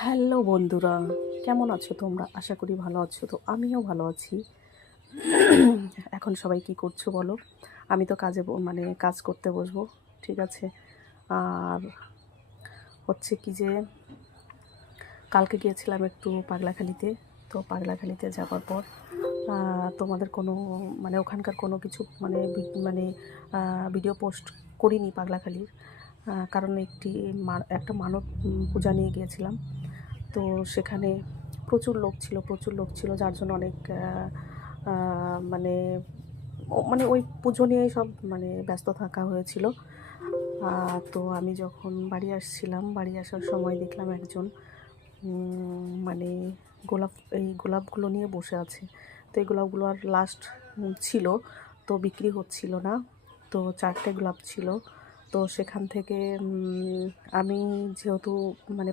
Hello বন্ধুরা, কেমন আছো তোমরা? আশা করি ভালো আছো। তো আমিও ভালো আছি। এখন সবাই কি করছো বলো? আমি তো মানে কাজ করতে বসবো, ঠিক আছে। আর হচ্ছে কি যে কালকে গিয়েছিলাম একটু পাগলাখালিতে। তো পাগলাখালিতে যাওয়ার পর তোমাদের কোনো মানে ওখানকার কোনো কিছু মানে ভিডিও পোস্ট করিনি পাগলাখালির, কারণ একটা মানত পূজা নিয়ে গিয়েছিলাম। তো সেখানে প্রচুর লোক ছিল, যার জন্য অনেক মানে মানে ওই পুজো নিয়েই সব মানে ব্যস্ত থাকা হয়েছিল। তো আমি যখন বাড়ি আসার সময় দেখলাম একজন মানে গোলাপগুলো নিয়ে বসে আছে। তো এই গোলাপগুলো আর লাস্ট ছিল, তো বিক্রি হচ্ছিল না। তো 4টে গোলাপ ছিল। তো সেখান থেকে আমি যেহেতু মানে